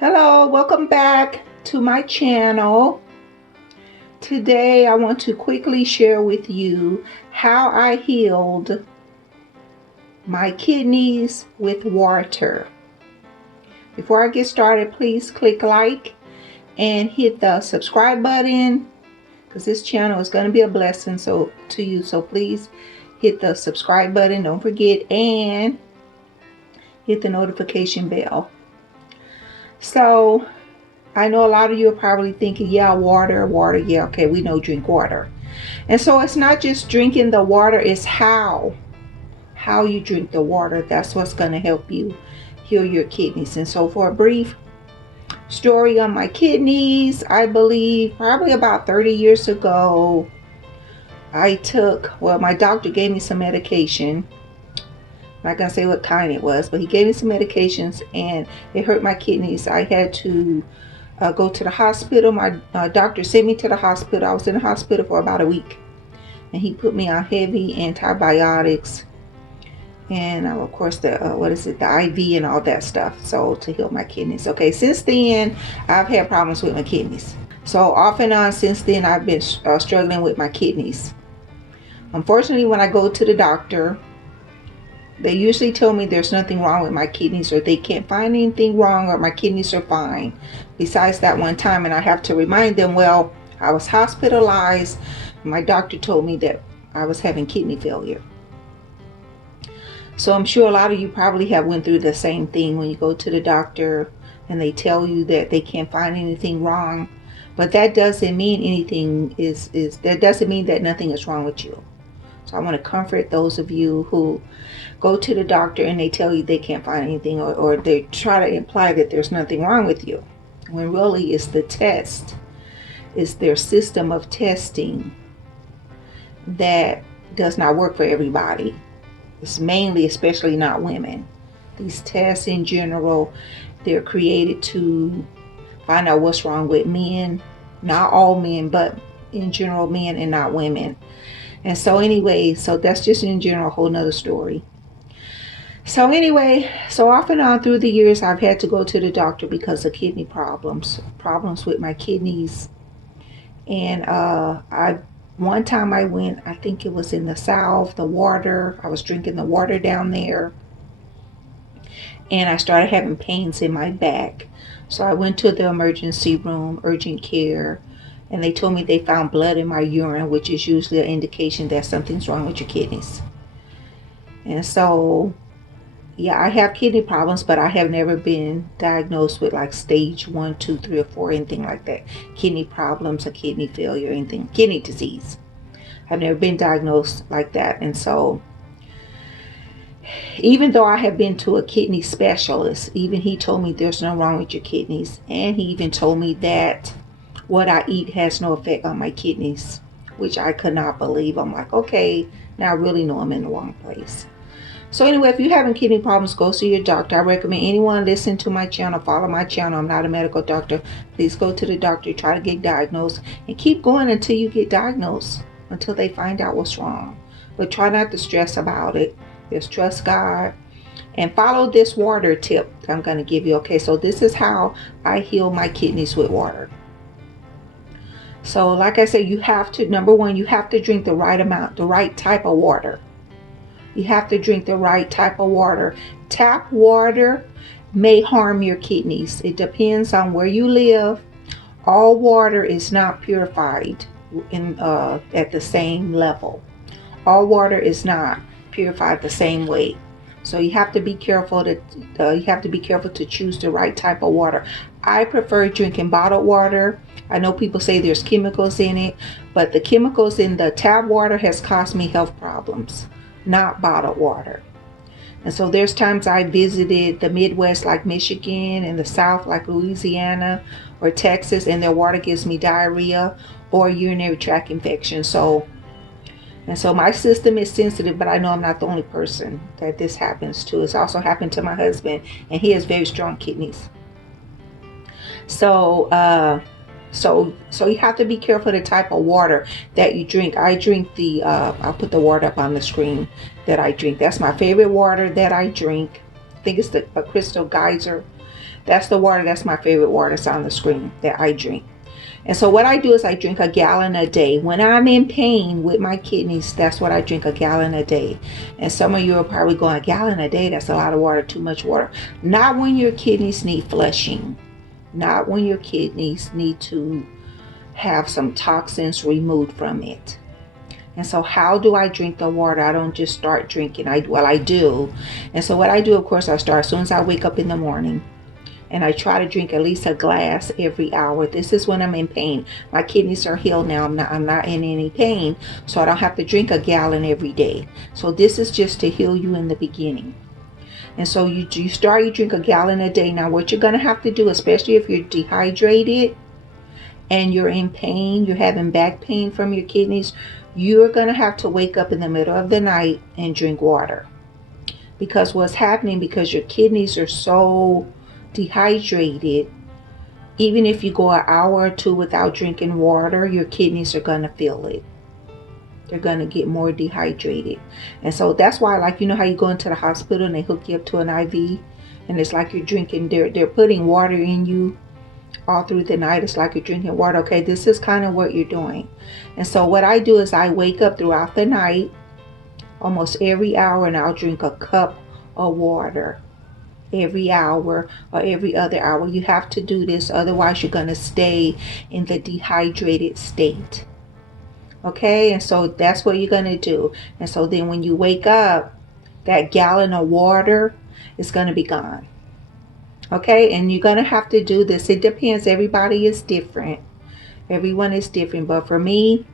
Hello, welcome back to my channel. Today I want to quickly share with you how I healed my kidneys with water. Before I get started, please click like and hit the subscribe button because this channel is going to be a blessing to you. So please hit the subscribe button, don't forget, and hit the notification bell. So I know a lot of you are probably thinking, yeah, water, yeah, okay, we know drink water. And so it's not just drinking the water, it's how you drink the water. That's what's going to help you heal your kidneys. And so for a brief story on my kidneys, I believe probably about 30 years ago, my doctor gave me some medication. I'm not going to say what kind it was, but he gave me some medications and it hurt my kidneys. I had to go to the hospital. My doctor sent me to the hospital. I was in the hospital for about a week, and he put me on heavy antibiotics, and of course the IV and all that stuff, so to heal my kidneys. Okay, since then I've had problems with my kidneys. So off and on since then I've been struggling with my kidneys. Unfortunately, when I go to the doctor, they usually tell me there's nothing wrong with my kidneys, or they can't find anything wrong, or my kidneys are fine. Besides that one time, and I have to remind them, well, I was hospitalized. My doctor told me that I was having kidney failure. So I'm sure a lot of you probably have went through the same thing when you go to the doctor and they tell you that they can't find anything wrong. But that doesn't mean that doesn't mean that nothing is wrong with you. So I want to comfort those of you who go to the doctor and they tell you they can't find anything, or they try to imply that there's nothing wrong with you, when really it's the test. It's their system of testing that does not work for everybody. It's mainly, especially not women. These tests in general, they're created to find out what's wrong with men. Not all men, but in general men and not women. And so anyway, so that's just in general a whole nother story. So anyway, so off and on through the years, I've had to go to the doctor because of kidney problems with my kidneys. And one time I went, I think it was in the South, I was drinking the water down there, and I started having pains in my back. So I went to the emergency room, urgent care, and they told me they found blood in my urine, which is usually an indication that something's wrong with your kidneys. And so, yeah, I have kidney problems, but I have never been diagnosed with like stage 1, 2, 3, or 4, anything like that. Kidney problems or kidney failure, anything, kidney disease. I've never been diagnosed like that. And so, even though I have been to a kidney specialist, even he told me there's no wrong with your kidneys. And he even told me that what I eat has no effect on my kidneys, which I could not believe. I'm like, okay, now I really know I'm in the wrong place. So anyway, if you're having kidney problems, go see your doctor. I recommend anyone listen to my channel, follow my channel. I'm not a medical doctor. Please go to the doctor, try to get diagnosed, and keep going until you get diagnosed, until they find out what's wrong. But try not to stress about it. Just trust God and follow this water tip I'm going to give you. Okay, so this is how I heal my kidneys with water. So like I said, you have to, number one, you have to drink the right amount, the right type of water. You have to drink the right type of water. Tap water may harm your kidneys. It depends on where you live. All water is not purified at the same level. All water is not purified the same way. So you have to be careful to choose the right type of water. I prefer drinking bottled water. I know people say there's chemicals in it, but the chemicals in the tap water has caused me health problems, not bottled water. And so there's times I visited the Midwest like Michigan, and the South like Louisiana or Texas, and their water gives me diarrhea or urinary tract infection. So my system is sensitive, but I know I'm not the only person that this happens to. It's also happened to my husband, and he has very strong kidneys. So you have to be careful the type of water that you drink. I drink I'll put the water up on the screen that I drink. That's my favorite water that I drink. I think it's a Crystal Geyser. That's the water. That's my favorite water. It's on the screen that I drink. And so what I do is I drink a gallon a day. When I'm in pain with my kidneys, that's what I drink, a gallon a day. And some of you are probably going, a gallon a day? That's a lot of water, too much water. Not when your kidneys need flushing. Not when your kidneys need to have some toxins removed from it. And so how do I drink the water? I don't just start drinking. I do. And so what I do, of course, I start as soon as I wake up in the morning. And I try to drink at least a glass every hour. This is when I'm in pain. My kidneys are healed now. I'm not in any pain, so I don't have to drink a gallon every day. So this is just to heal you in the beginning. And so you drink a gallon a day. Now what you're going to have to do, especially if you're dehydrated and you're in pain, you're having back pain from your kidneys, you're going to have to wake up in the middle of the night and drink water. Because what's happening, because your kidneys are so dehydrated, even if you go an hour or two without drinking water, your kidneys are going to feel it. They're going to get more dehydrated. And so that's why, like, you know how you go into the hospital and they hook you up to an IV, and it's like you're drinking, they're putting water in you all through the night. It's like you're drinking water. Okay, this is kind of what you're doing. And so what I do is I wake up throughout the night almost every hour, and I'll drink a cup of water every hour or every other hour. You have to do this, otherwise you're going to stay in the dehydrated state. Okay, and so that's what you're going to do. And so then when you wake up, that gallon of water is going to be gone. Okay, and you're going to have to do this. It depends. Everybody is different. Everyone is different. But for me,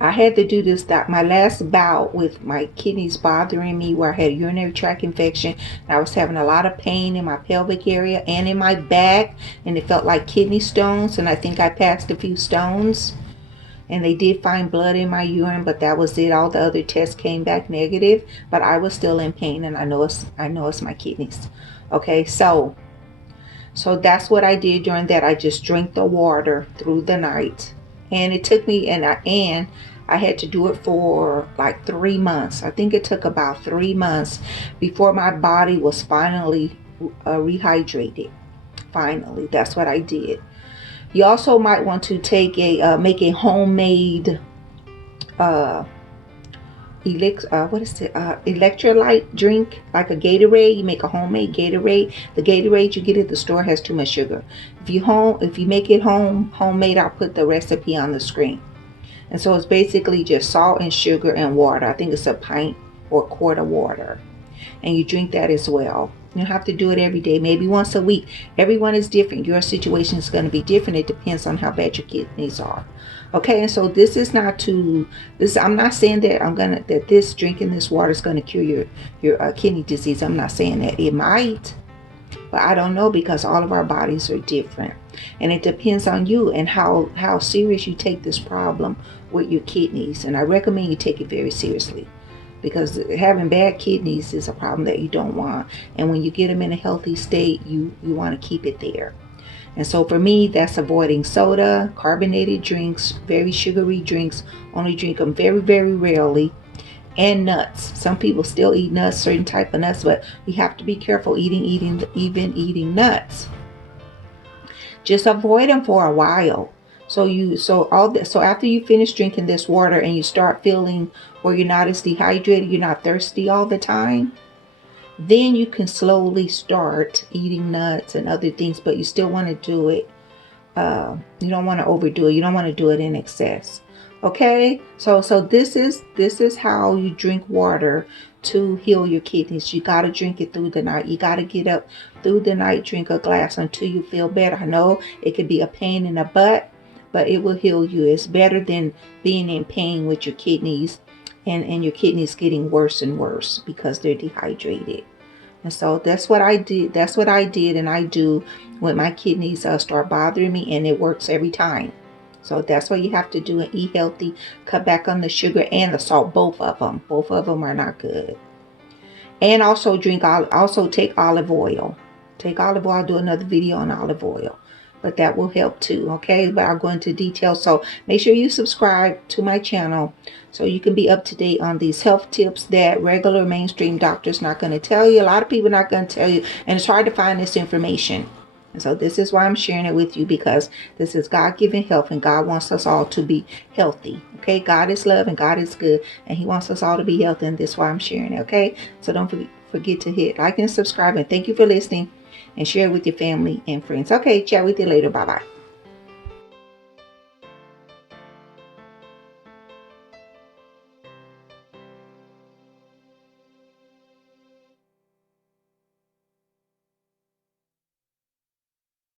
I had to do this, that my last bout with my kidneys bothering me, where I had a urinary tract infection, and I was having a lot of pain in my pelvic area and in my back, and it felt like kidney stones, and I think I passed a few stones, and they did find blood in my urine, but that was it. All the other tests came back negative, but I was still in pain, and I know it's my kidneys. Okay, so that's what I did during that. I just drank the water through the night. And it took me, and I had to do it for like 3 months. I think it took about 3 months before my body was finally rehydrated. Finally, that's what I did. You also might want to make a homemade electrolyte drink, like a Gatorade. You make a homemade Gatorade. The Gatorade you get at the store has too much sugar. If you make it homemade, I'll put the recipe on the screen. And so it's basically just salt and sugar and water. I think it's a pint or a quart of water. And you drink that as well. You don't have to do it every day, maybe once a week. Everyone is different. Your situation is going to be different. It depends on how bad your kidneys are. Okay, and so this is not I'm not saying that drinking this water is going to cure your kidney disease. I'm not saying that. It might, but I don't know, because all of our bodies are different. And it depends on you and how serious you take this problem with your kidneys. And I recommend you take it very seriously, because having bad kidneys is a problem that you don't want. And when you get them in a healthy state, you want to keep it there. And so for me, that's avoiding soda, carbonated drinks, very sugary drinks. Only drink them very, very rarely. And nuts. Some people still eat nuts, certain type of nuts, but we have to be careful eating nuts. Just avoid them for a while. So after you finish drinking this water and you start feeling where you're not as dehydrated, you're not thirsty all the time, then you can slowly start eating nuts and other things, but you still want to do it. You don't want to overdo it. You don't want to do it in excess. Okay, so this is how you drink water to heal your kidneys. You got to drink it through the night. You got to get up through the night, drink a glass until you feel better. I know it could be a pain in the butt, but it will heal you. It's better than being in pain with your kidneys and your kidneys getting worse and worse because they're dehydrated. And so that's what I did. That's what I did and I do when my kidneys start bothering me, and it works every time. So that's what you have to do, and eat healthy. Cut back on the sugar and the salt, both of them. Both of them are not good. And also take olive oil. Take olive oil. I'll do another video on olive oil. but that will help too. Okay, but I'll go into detail. So make sure you subscribe to my channel so you can be up to date on these health tips that regular mainstream doctors not going to tell you. A lot of people not going to tell you, and it's hard to find this information. And so this is why I'm sharing it with you, because this is God-given health, and God wants us all to be healthy. Okay, God is love and God is good, and He wants us all to be healthy, and this is why I'm sharing it. Okay, so don't forget to hit like and subscribe, and thank you for listening, and share it with your family and friends. Okay, chat with you later. Bye bye.